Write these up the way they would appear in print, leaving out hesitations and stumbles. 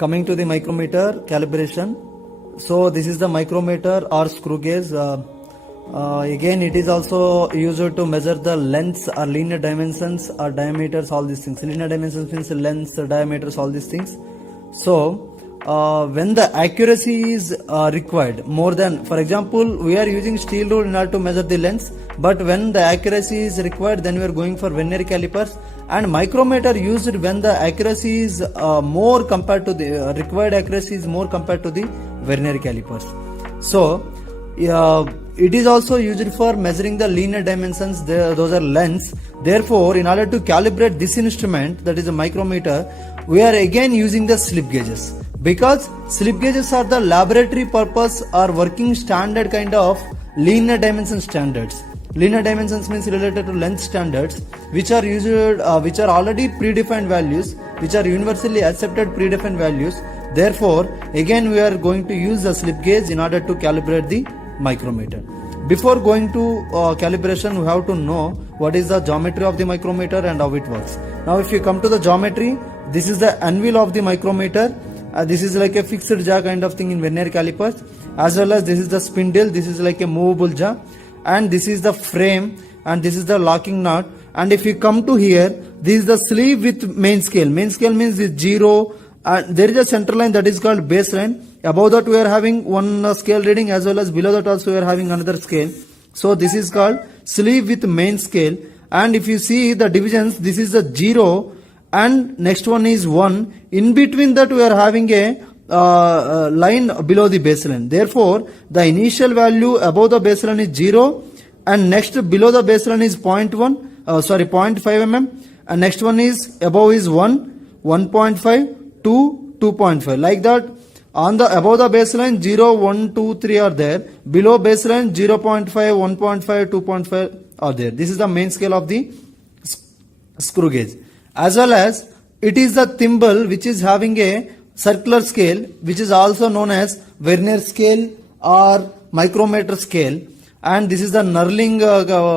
Coming to the micrometer calibration. So this is the micrometer or screw gauge. Again, it is also used to measure the lengths or linear dimensions or diameters, all these things. Linear dimensions means lengths, diameters, all these things. So when the accuracy is required more than, for example, we are using steel rule in order to measure the lengths, but when the accuracy is required, then we are going for vernier calipers, and micrometer used when the accuracy is more compared to the required accuracy is more compared to the vernier calipers. So it is also used for measuring the linear dimensions, those are lengths. Therefore, in order to calibrate this instrument, that is a micrometer, we are again using the slip gauges, because slip gauges are the laboratory purpose or working standard kind of linear dimension standards. Linear dimensions means related to length standards, which are used, which are already predefined values, which are universally accepted predefined values. Therefore, again we are going to use the slip gauge in order to calibrate the micrometer. Before going to calibration, we have to know what is the geometry of the micrometer and how it works. Now, if you come to the geometry, this is the anvil of the micrometer. This is like a fixed jaw kind of thing in vernier calipers, as well as this is the spindle. This is like a movable jaw, and this is the frame, and this is the locking nut. And if you come to here, this is the sleeve with main scale. Main scale means it's 0, and there is a center line that is called baseline. Above that we are having one scale reading, as well as below that also we are having another scale. So this is called sleeve with main scale. And if you see the divisions, this is the 0 and next one is 1. In between that we are having a line below the baseline. Therefore, the initial value above the baseline is 0, and next below the baseline is 0.5 mm, and next one is above is 1, 1.5, 2, 2.5, like that. On the above the baseline 0, 1, 2, 3 are there. Below baseline 0.5, 1.5, 2.5 are there. This is the main scale of the screw gauge. As well as it is the thimble which is having a circular scale, which is also known as vernier scale or micrometer scale. And this is the knurling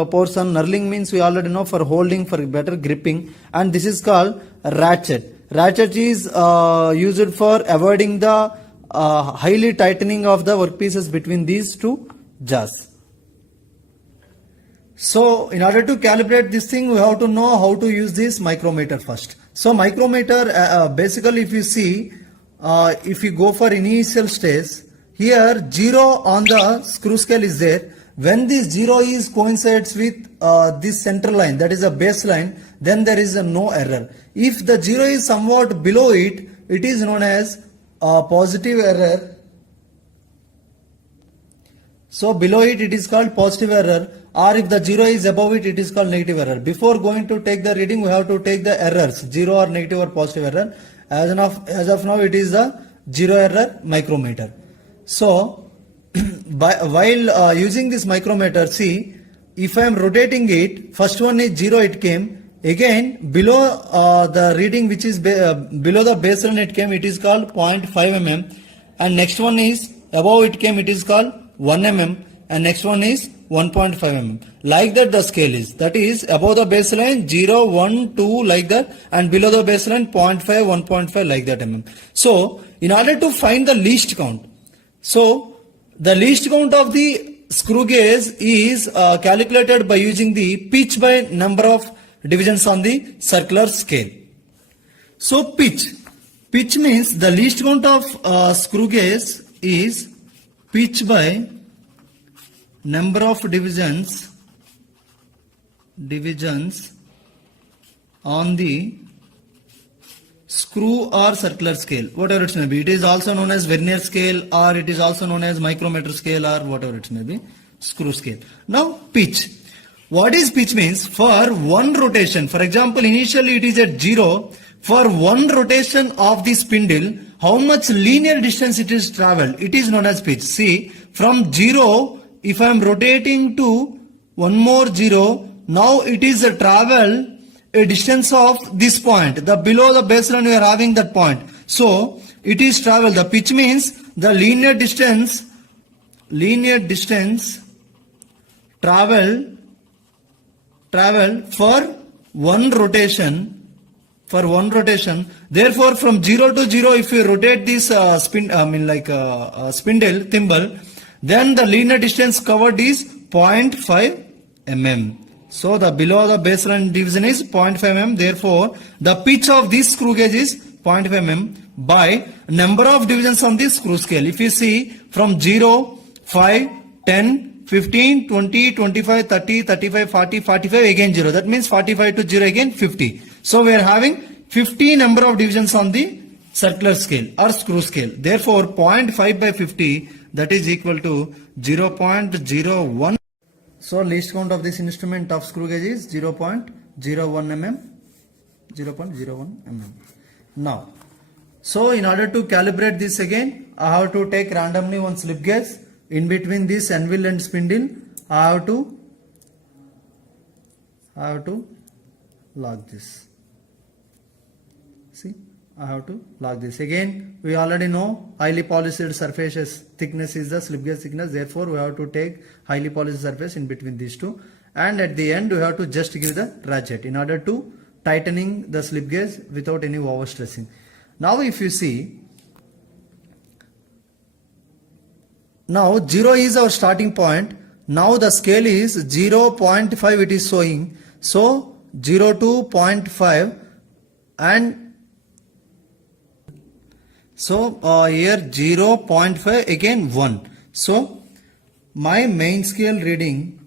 portion. Knurling means we already know, for holding, for better gripping. And this is called ratchet. Ratchet is used for avoiding the highly tightening of the workpieces between these two jaws. So in order to calibrate this thing, we have to know how to use this micrometer first. So micrometer, basically if you see, if you go for initial stage, here 0 on the screw scale is there. When this 0 is coincides with this center line, that is a baseline, then there is no error. If the 0 is somewhat below it, it is known as positive error. So below it, it is called positive error, or if the 0 is above it, it is called negative error. Before going to take the reading, we have to take the errors, 0 or negative or positive error. As of now, it is the 0 error micrometer. So while using this micrometer, see, if I am rotating it, first one is 0, it came. Again, below the reading which is below the baseline it came, it is called 0.5 mm. And next one is above it came, it is called 1 mm. And next one is 1.5 mm. Like that the scale is. That is above the baseline 0, 1, 2 like that. And below the baseline 0.5, 1.5 like that mm. So in order to find the least count. So the least count of the screw gauge is calculated by using the pitch by number of divisions on the circular scale. So pitch means the least count of screw gauge is pitch by number of divisions on the screw or circular scale, whatever it may be. It is also known as vernier scale, or it is also known as micrometer scale, or whatever it may be, screw scale. Now pitch. What is pitch means? For one rotation, for example, initially it is at 0. For one rotation of the spindle, how much linear distance it is traveled, it is known as pitch. See, from 0, if I am rotating to one more 0, now it is a travel a distance of this point. The below the baseline we are having that point. So it is travel. The pitch means the linear distance travel for one rotation for one rotation. Therefore, from 0 to 0, if you rotate this spindle thimble, then the linear distance covered is 0.5 mm. So the below the baseline division is 0.5 mm. Therefore, the pitch of this screw gauge is 0.5 mm by number of divisions on this screw scale. If you see from 0, 5, 10, 15, 20, 25, 30, 35, 40, 45, again 0. That means 45 to 0 again 50. So we are having 50 number of divisions on the circular scale or screw scale. Therefore, 0.5 by 50, that is equal to 0.01. So least count of this instrument of screw gauge is 0.01 mm. 0.01 mm. Now, so in order to calibrate this again, I have to take randomly one slip gauge. In between this anvil and spindle, I have to lock this. See, I have to lock this. Again, we already know highly polished surfaces thickness is the slip gauge thickness. Therefore, we have to take highly polished surface in between these two. And at the end, we have to just give the ratchet in order to tightening the slip gauge without any overstressing. Now, if you see, now 0 is our starting point. Now the scale is 0.5 it is showing. So 0 to 0.5 and so here 0.5 again 1. So my main scale reading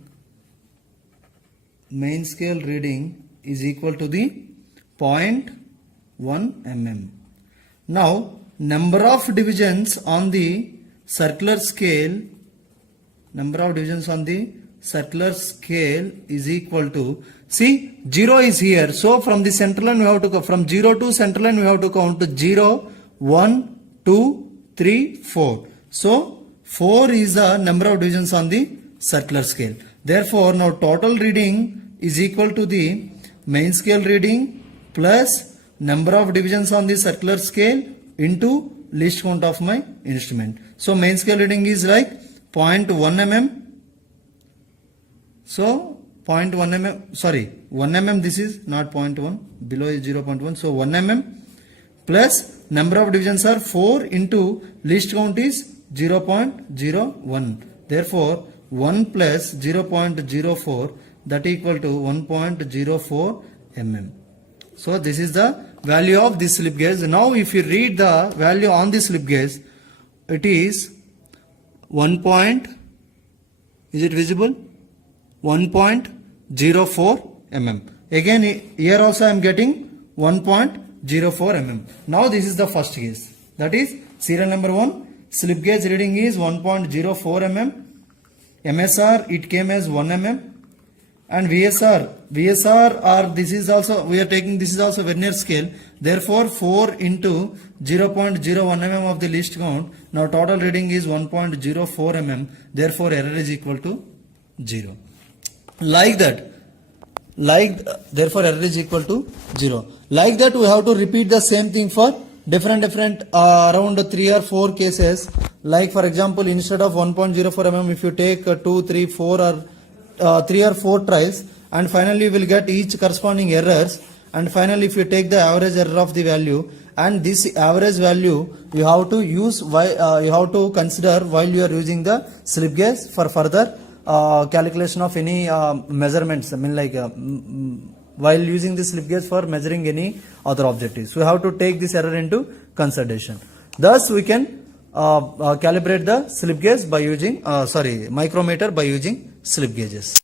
is equal to the 0.1 mm. Now number of divisions on the circular scale is equal to, see 0 is here, so from the central line we have to go from 0 to central line we have to count to 0, 1, 2, 3, 4. So 4 is the number of divisions on the circular scale. Therefore, now total reading is equal to the main scale reading plus number of divisions on the circular scale into least count of my instrument. So main scale reading is like 0.1 mm. So 0.1 mm, sorry, 1 mm, this is not 0.1, below is 0.1. So 1 mm plus number of divisions are 4 into least count is 0.01. Therefore 1 plus 0.04, that equal to 1.04 mm. So this is the value of this slip gauge. Now if you read the value on this slip gauge, it is 1. Is it visible? 1.04 mm. Again here also I am getting 1.04 mm. Now this is the first gauge. That is serial number 1. Slip gauge reading is 1.04 mm. MSR it came as 1 mm. And VSR or this is also, we are taking, this is also vernier scale. Therefore 4 into 0.01 mm of the least count. Now total reading is 1.04 mm. Therefore error is equal to 0. Like that. Therefore error is equal to 0. Like that we have to repeat the same thing for different around 3 or 4 cases. Like for example, instead of 1.04 mm, if you take 2, 3, 4 or 3 or 4 tries, and finally you will get each corresponding errors, and finally if you take the average error of the value, and this average value you have to use you have to consider while you are using the slip gauge for further calculation of any measurements. I mean like while using the slip gauge for measuring any other objectives, we have to take this error into consideration. Thus we can calibrate the slip gauge by using micrometer by using slip gauges.